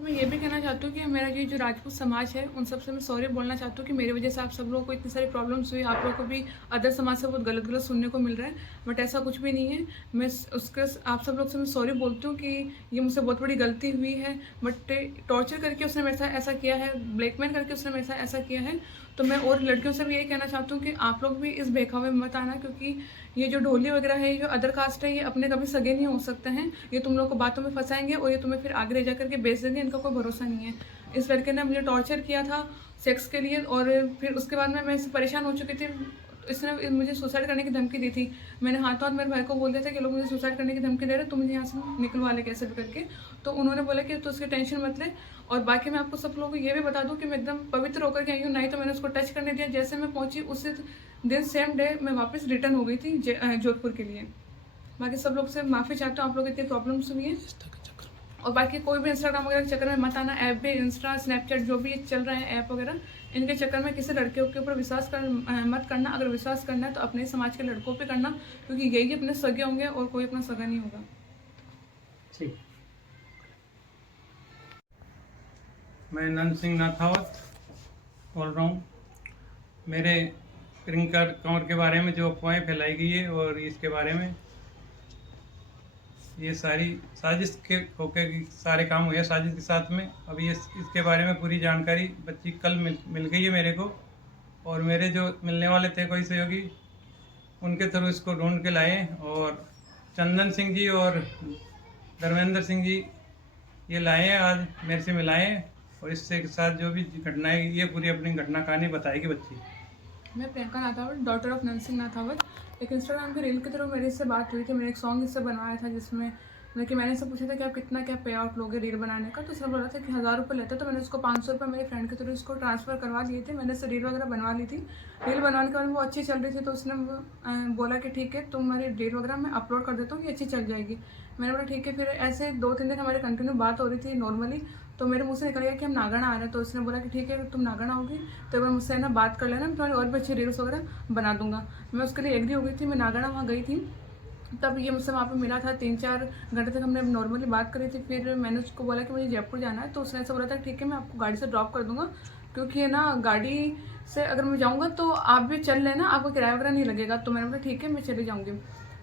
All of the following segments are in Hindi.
मैं ये भी कहना चाहती हूँ कि मेरा ये जो राजपूत समाज है उन सबसे मैं सॉरी बोलना चाहती हूँ कि मेरी वजह से आप सब लोगों को इतनी सारी प्रॉब्लम्स हुई, आप लोगों को भी अदर समाज से बहुत गलत गलत सुनने को मिल रहा है। बट ऐसा कुछ भी नहीं है। मैं उसके आप सब लोग से मैं सॉरी बोलती हूँ कि ये मुझसे बहुत बड़ी गलती हुई है। बट टॉर्चर करके उसने मेरे साथ ऐसा किया है, ब्लैकमेल करके उसने मेरे साथ ऐसा किया है। तो मैं और लड़कियों से भी यही कहना चाहती हूँ कि आप लोग भी इस बहकावे में मत आना, क्योंकि ये जो ढोली वगैरह है, ये जो अदर कास्ट है, ये अपने कभी सगे नहीं हो सकते हैं। ये तुम लोग को बातों में फंसाएंगे और ये तुम्हें फिर आगे ले जा करके बेच देंगे। इनका कोई भरोसा नहीं है। इस लड़के ने मुझे टॉर्चर किया था सेक्स के लिए, और फिर उसके बाद मैं इससे परेशान हो चुकी थी। इसने मुझे सुसाइड करने की धमकी दी थी। मैंने हाथों हाथ मेरे भाई को बोल दिया था कि लोग मुझे सुसाइड करने की धमकी दे रहे, तुम मुझे यहाँ से निकलवा ले कैसे भी करके। तो उन्होंने बोला कि तो उसकी टेंशन मत ले। और बाकी मैं आपको सब लोगों को ये भी बता दूं कि मैं एकदम पवित्र होकर के आई हूँ, नहीं तो मैंने उसको टच करने दिया। जैसे मैं पहुंची उसी दिन सेम डे मैं वापस रिटर्न हो गई थी जोधपुर के लिए। बाकी सब लोग से माफ़ी चाहती हूँ, आप लोग इतनी प्रॉब्लम्स हुई है। और बाकी कोई भी इंस्टाग्राम वगैरह के चक्कर में मत आना। ऐप भी इंस्टा स्नैपचैट जो भी चल रहे हैं ऐप वगैरह, इनके चक्कर में किसी लड़कियों के ऊपर मत करना। अगर विश्वास करना है तो अपने समाज के लड़कों पे करना, क्योंकि यही अपने सगे होंगे और कोई अपना सगा नहीं होगा। ठीक। मैं नंद सिंह नाथावत बोल रहा हूँ। मेरे रिंग कार्ड कवर के बारे में जो अफवाहें फैलाई गई है और इसके बारे में ये सारी साजिश के होके सारे काम हुए साजिश के साथ में। अभी ये इसके बारे में पूरी जानकारी बच्ची कल मिल गई है मेरे को, और मेरे जो मिलने वाले थे कोई सहयोगी उनके थ्रू इसको ढूंढ के लाए। और चंदन सिंह जी और धर्मेंद्र सिंह जी ये लाए हैं, आज मेरे से मिलाए हैं, और इससे के साथ जो भी घटनाएं ये पूरी अपनी घटना कहानी बताएगी बच्ची। मैं प्रियंका नाथावत, डॉटर ऑफ नंद सिंह नाथावत। एक इंस्टाग्राम के रील के थ्रू मेरे इससे बात हुई थी। मैंने एक सॉन्ग इससे बनवाया था जिसमें मैंने इससे पूछा था कि आप कितना क्या पे आउट लोगे रील बनाने का। तो उसने बोला था कि 1000 रुपये लेते। तो मैंने उसको 500 रुपये मेरे फ्रेंड के थ्रू इसको ट्रांसफ़र करवा दिए थे। मैंने इससे रील वगैरह बनवा ली थी। रील बनवाने के बाद वो अच्छी चल रही थी, तो उसने बोला कि ठीक है तुम्हारी रील वगैरह मैं अपलोड कर देता हूँ, ये अच्छी चल जाएगी। मैंने बोला ठीक है। फिर ऐसे 2-3 दिन हमारी कंटिन्यू बात हो रही थी नॉर्मली। तो मेरे मुँह से निकल गया कि हम नागण आ रहे हैं। तो उसने बोला कि ठीक है तुम नागण आओगी तो एक बार मुझसे ना बात कर लेना, मैं तुम्हारी और भी अच्छी रील्स वगैरह बना दूंगा। मैं उसके लिए एग्री हो गई थी। मैं नागड़ा वहाँ गई थी, तब ये मुझसे वहाँ पे मिला था। 3-4 घंटे तक हमने नॉर्मली बात करी थी। फिर मैंने उसको बोला कि मुझे जयपुर जाना है। तो उसने ऐसा बोला था ठीक है मैं आपको गाड़ी से ड्रॉप कर दूंगा, क्योंकि है ना गाड़ी से अगर मैं जाऊँगा तो आप भी चल लेना, आपको किराया वगैरह नहीं लगेगा। तो मैंने बोला ठीक है मैं चली जाऊँगी।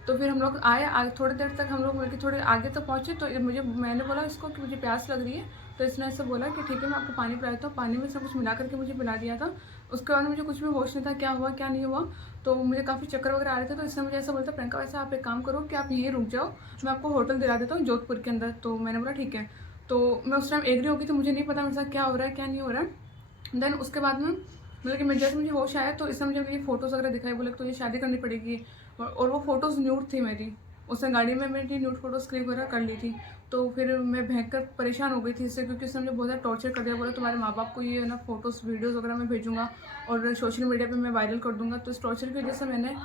तो फिर हम लोग आए, आगे थोड़ी देर तक हम लोग मिलकर थोड़े आगे तक पहुँचे। तो मैंने बोला इसको कि मुझे प्यास लग रही है। तो इसने ऐसे बोला कि ठीक है मैं आपको पानी पिलाता हूँ। पानी में सब कुछ मिला करके मुझे पिला दिया था। उसके बाद मुझे कुछ भी होश नहीं था क्या हुआ क्या नहीं हुआ। तो मुझे काफ़ी चक्कर वगैरह आ रहे थे। तो इसने मुझे ऐसा बोलता प्रियंका वैसा आप एक काम करो कि आप यहीं रुक जाओ, मैं आपको होटल दिला देता हूँ जोधपुर के अंदर। तो मैंने बोला ठीक है। तो मैं उस टाइम एग्री हो गई थी, मुझे नहीं पता मेरे साथ क्या हो रहा है क्या नहीं हो रहा है। देन उसके बाद में मतलब कि मैं जैसे मुझे होश आया तो इसने मुझे ये फ़ोटोज़ वगैरह दिखाई, बोले तो ये शादी करनी पड़ेगी। और वो फ़ोटोज़ न्यूड थी मेरी। उसने गाड़ी में मेरी न्यूड फ़ोटोज़ क्लिक वगैरह कर ली थी। तो फिर मैं भयंकर परेशान हो गई थी इससे, क्योंकि उसने मुझे बहुत ज़्यादा टॉर्चर कर दिया। बोला तुम्हारे माँ बाप को ये ना फ़ोटोज़ वीडियोज़ वगैरह मैं भेजूँगा और सोशल मीडिया पे मैं वायरल कर दूँगा। तो इस टॉर्चर की वजह से मैंने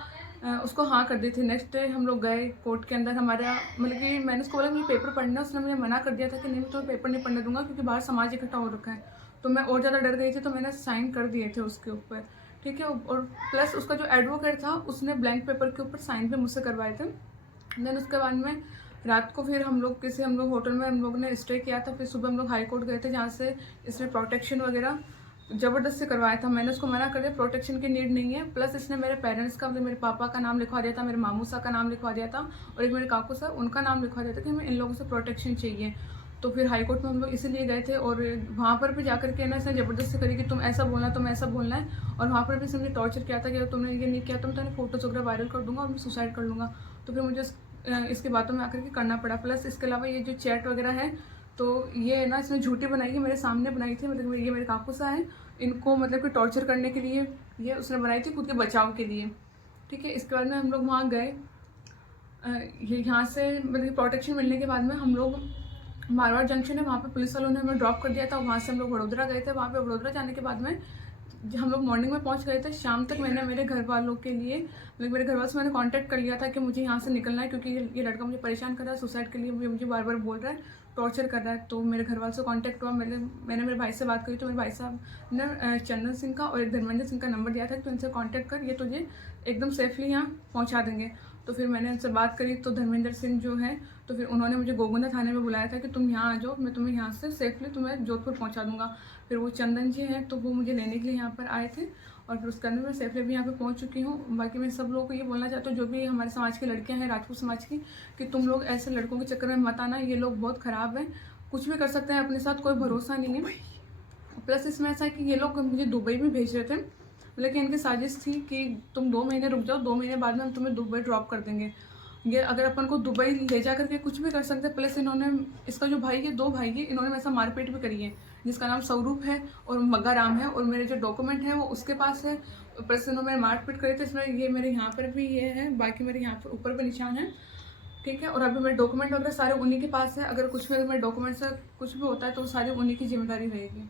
उसको हाँ कर दी थी। नेक्स्ट डे हम लोग गए कोर्ट के अंदर। हमारा मतलब कि मैंने उसको बोला मुझे पेपर पढ़ना है। उसने मुझे मना कर दिया था कि नहीं मैं तुम्हें पेपर नहीं पढ़ने दूँगा, क्योंकि बाहर समाज इकट्ठा हो रखा है। तो मैं और ज़्यादा डर गई थी, तो मैंने साइन कर दिए थे उसके ऊपर। ठीक है। और प्लस उसका जो एडवोकेट था उसने ब्लैंक पेपर के ऊपर साइन भी मुझसे करवाए थे। देन उसके बाद में रात को फिर हम लोग होटल में हम लोग ने स्टे किया था। फिर सुबह हम लोग हाई कोर्ट गए थे, जहाँ से इसने प्रोटेक्शन वगैरह ज़बरदस्ती करवाया था। मैंने उसको मना कर दिया, प्रोटेक्शन की नीड नहीं है। प्लस इसने मेरे पेरेंट्स का मतलब मेरे पापा का नाम लिखवा दिया था, मेरे मामू सा का नाम लिखवा दिया था, और एक मेरे काकू सा उनका नाम लिखवा दिया था कि हमें इन लोगों से प्रोटेक्शन चाहिए। तो फिर हाई कोर्ट में हम लोग इसीलिए गए थे। और वहाँ पर भी जाकर के ना इसने ज़बरदस्ती करी कि तुम ऐसा बोलना है। और वहाँ पर भी इसने मुझे टॉर्चर किया था कि अगर तुमने ये नहीं किया तो मैं तुम्हारी फ़ोटोज़ वगैरह वायरल कर दूँगा और मैं सुसाइड कर लूँगा। तो फिर मुझे इसकी बातों में आकर के करना पड़ा। प्लस इसके अलावा ये जो चैट वगैरह है, तो ये ना इसने झूठी बनाई है, मेरे सामने बनाई थी। मतलब ये मेरे काकू सा है, इनको मतलब कि टॉर्चर करने के लिए ये उसने बनाई थी, खुद के बचाव के लिए। ठीक है। इसके बाद में हम लोग वहाँ गए। ये यहाँ से मतलब प्रोटेक्शन मिलने के बाद में हम लोग मारवाड़ जंक्शन है, वहाँ पे पुलिस वालों ने हमें ड्रॉप कर दिया था। वहाँ से हम लोग वडोदरा गए थे। वहाँ पे वडोदरा जाने के बाद में हम लोग मॉर्निंग में पहुँच गए थे। शाम तक मैंने मेरे घर वालों के लिए मतलब मेरे घर वालों से मैंने कांटेक्ट कर लिया था कि मुझे यहाँ से निकलना है, क्योंकि ये लड़का मुझे परेशान कर रहा है, सुसाइड के लिए मुझे बार बार बोल रहा है, टॉर्चर कर रहा है। तो मेरे घर वालों से कांटेक्ट हुआ। मैंने मेरे भाई से बात करी। तो मेरे भाई साहब ने चंदन सिंह का और एक धर्मेंद्र सिंह का नंबर दिया था कि तू इनसे कांटेक्ट कर, ये तुझे एकदम सेफली यहाँ पहुँचा देंगे। तो फिर मैंने उनसे बात करी, तो धर्मेंद्र सिंह जो है, तो फिर उन्होंने मुझे गोगुंदा थाने में बुलाया था कि तुम यहाँ आ जाओ, मैं तुम्हें यहाँ से सेफली तुम्हें जोधपुर पहुँचा दूँगा। फिर वो चंदन जी हैं, तो वो मुझे लेने के लिए यहाँ पर आए थे, और फिर उसके अंदर मैं सेफली भी यहाँ पे पहुँच चुकी हूँ। बाकी मैं सब लोगों को ये बोलना चाहती हूँ, जो भी हमारे समाज की लड़कियाँ हैं, राजपूत समाज की, कि तुम लोग ऐसे लड़कों के चक्कर में मत आना। ये लोग बहुत ख़राब हैं, कुछ भी कर सकते हैं अपने साथ, कोई भरोसा नहीं है। प्लस इसमें ऐसा है कि ये लोग मुझे दुबई भी भेज रहे थे, लेकिन इनकी साजिश थी कि तुम 2 महीने रुक जाओ, 2 महीने बाद में हम तुम्हें दुबई ड्रॉप कर देंगे। ये अगर अपन को दुबई ले जा करके कुछ भी कर सकते हैं। प्लस इन्होंने, इसका जो भाई है, 2 भाई है, इन्होंने मेरे साथ मारपीट भी करी है, जिसका नाम स्वरूप है और मग्गा राम है, और मेरे जो डॉक्यूमेंट है वो उसके पास है। प्लस इन्होंने मारपीट करी थी, इसमें ये मेरे यहाँ पर भी ये है, बाकी मेरे यहाँ पर ऊपर पर निशान है, ठीक है। और अभी मेरे डॉक्यूमेंट वगैरह सारे उन्हीं के पास है। अगर कुछ भी मेरे डॉक्यूमेंट से कुछ भी होता है तो सारी उन्हीं की जिम्मेदारी रहेगी।